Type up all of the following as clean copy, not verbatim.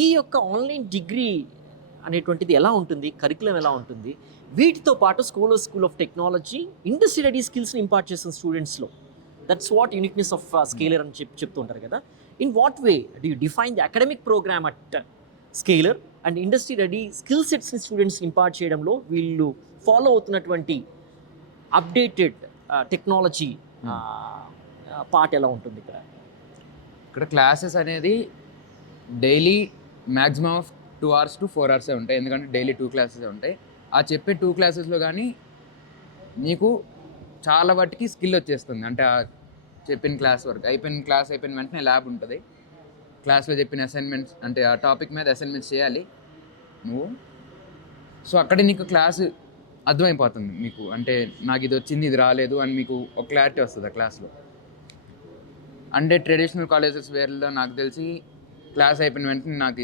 ఈ యొక్క online degree అనేటువంటిది ఎలా ఉంటుంది? కరిక్యులం ఎలా ఉంటుంది? వీటితో పాటు school of technology industry ready స్కిల్స్‌ని ఇంపార్ట్ చేస్తుంది స్టూడెంట్స్‌లో. దట్స్ వాట్ యూనిక్‌నెస్ ఆఫ్ స్కేలర్ అని చెప్తూ ఉంటారు కదా! In what way do you define the academic programme at Scaler and industry ready skill సెట్స్‌ని స్టూడెంట్స్‌కి ఇంపార్ట్ చేయడంలో వీళ్ళు ఫాలో అవుతున్నటువంటి అప్డేటెడ్ టెక్నాలజీ పార్ట్ ఎలా ఉంటుంది ఇక్కడ? ఇక్కడ క్లాసెస్ అనేది daily maximum of 2 hours to 4 hours ఉంటాయి. ఎందుకంటే డైలీ 2 classes ఉంటాయి. ఆ చెప్పే 2 classes కానీ నీకు చాలా వాటికి స్కిల్ వచ్చేస్తుంది. అంటే చెప్పిన క్లాస్ వరకు అయిపోయిన వెంటనే ల్యాబ్ ఉంటుంది. క్లాస్లో చెప్పిన అసైన్మెంట్స్ అంటే ఆ టాపిక్ మీద అసైన్మెంట్స్ చేయాలి నువ్వు. సో అక్కడే నీకు క్లాస్ అర్థమైపోతుంది మీకు. అంటే నాకు ఇది వచ్చింది, ఇది రాలేదు అని మీకు ఒక క్లారిటీ వస్తుంది ఆ క్లాస్లో. అంటే ట్రెడిషనల్ కాలేజెస్ వేర్లో నాకు తెలిసి క్లాస్ అయిపోయిన వెంటనే నాకు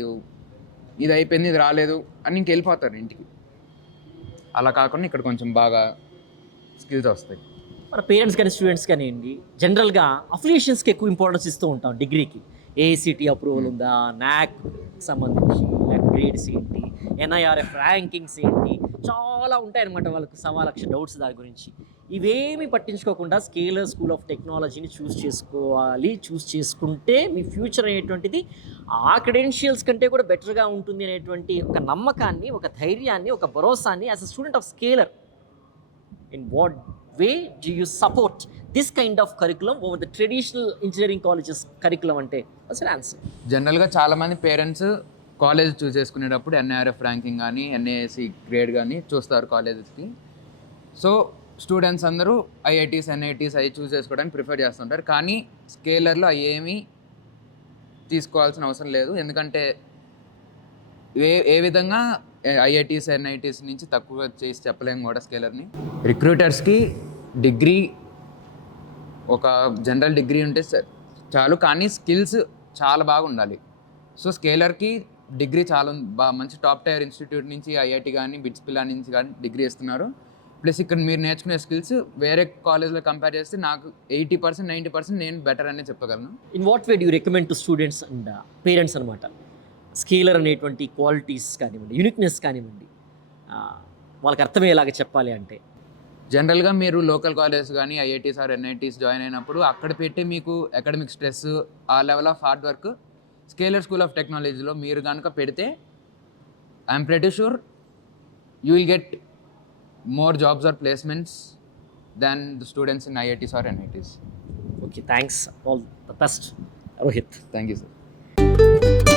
ఇది అయిపోయింది, ఇది రాలేదు అని ఇంక వెళ్ళిపోతారు ఇంటికి. అలా కాకుండా ఇక్కడ కొంచెం బాగా స్కిల్స్ వస్తాయి. మన పేరెంట్స్ కానీ స్టూడెంట్స్ కానివ్వండి, జనరల్గా అఫిలియేషన్స్కి ఎక్కువ ఇంపార్టెన్స్ ఇస్తూ ఉంటాం డిగ్రీకి. ఏఐసిటీ అప్రూవల్ ఉందా, నాక్ సంబంధించి గ్రేడ్స్ ఏంటి, ఎన్ఐఆర్ఎఫ్ ర్యాంకింగ్స్ ఏంటి, చాలా ఉంటాయన్నమాట వాళ్ళకు 1,00,000 డౌట్స్ దాని గురించి. ఇవేమీ పట్టించుకోకుండా స్కూల్ ఆఫ్ టెక్నాలజీని చూస్ చేసుకుంటే మీ ఫ్యూచర్ అనేటువంటిది ఆ క్రెడెన్షియల్స్ కంటే కూడా బెటర్గా ఉంటుంది అనేటువంటి ఒక నమ్మకాన్ని, ఒక ధైర్యాన్ని, ఒక భరోసాని as a student of Scaler in what way do you support this kind of curriculum over the traditional engineering colleges curriculum అంటే అసలు ఆన్సర్. జనరల్గా చాలామంది పేరెంట్స్ కాలేజ్ చూస్ చేసుకునేటప్పుడు ఎన్ఐఆర్ఎఫ్ ర్యాంకింగ్ కానీ ఎన్ఏఎస్సి గ్రేడ్ కానీ చూస్తారు కాలేజెస్కి. సో స్టూడెంట్స్ అందరూ ఐఐటీస్ ఎన్ఐటీస్ అవి చూస్ చేసుకోవడానికి ప్రిఫర్ చేస్తుంటారు. కానీ స్కేలర్లో అవి ఏమీ తీసుకోవాల్సిన అవసరం లేదు. ఎందుకంటే ఏ విధంగా ఐఐటీస్ ఎన్ఐటీస్ నుంచి తక్కువ చేసి చెప్పలేము కూడా స్కేలర్ని. రిక్రూటర్స్కి డిగ్రీ, ఒక జనరల్ డిగ్రీ ఉంటే చాలు, కానీ స్కిల్స్ చాలా బాగా ఉండాలి. సో స్కేలర్కి డిగ్రీ చాలా మంచి టాప్ టైర్ ఇన్స్టిట్యూట్ నుంచి ఐఐటి కానీ బిట్స్ పిల్లా నుంచి కానీ డిగ్రీ ఇస్తున్నారు. ప్లస్ ఇక్కడ మీరు నేర్చుకునే స్కిల్స్ వేరే కాలేజ్లో కంపేర్ చేస్తే నాకు 80% 90% నేను బెటర్ అనే చెప్పగలను. In what way do recommend to students and parents అనమాట స్కేలర్ అనేటువంటి క్వాలిటీస్ కానివ్వండి, యూనిక్నెస్ కానివ్వండి, వాళ్ళకి అర్థమయ్యేలాగా చెప్పాలి అంటే? జనరల్గా మీరు లోకల్ కాలేజ్ కానీ ఐఐటీస్ ఆర్ ఎన్ఐటీస్ జాయిన్ అయినప్పుడు అక్కడ పెట్టి మీకు అకాడమిక్ స్ట్రెస్, ఆ level of hard work scalar school of టెక్నాలజీలో మీరు కనుక పెడితే I'm pretty sure you will get more jobs or placements than the students in IITs or NITs. Okay, thanks. All the best, Rohit. Thank you, sir.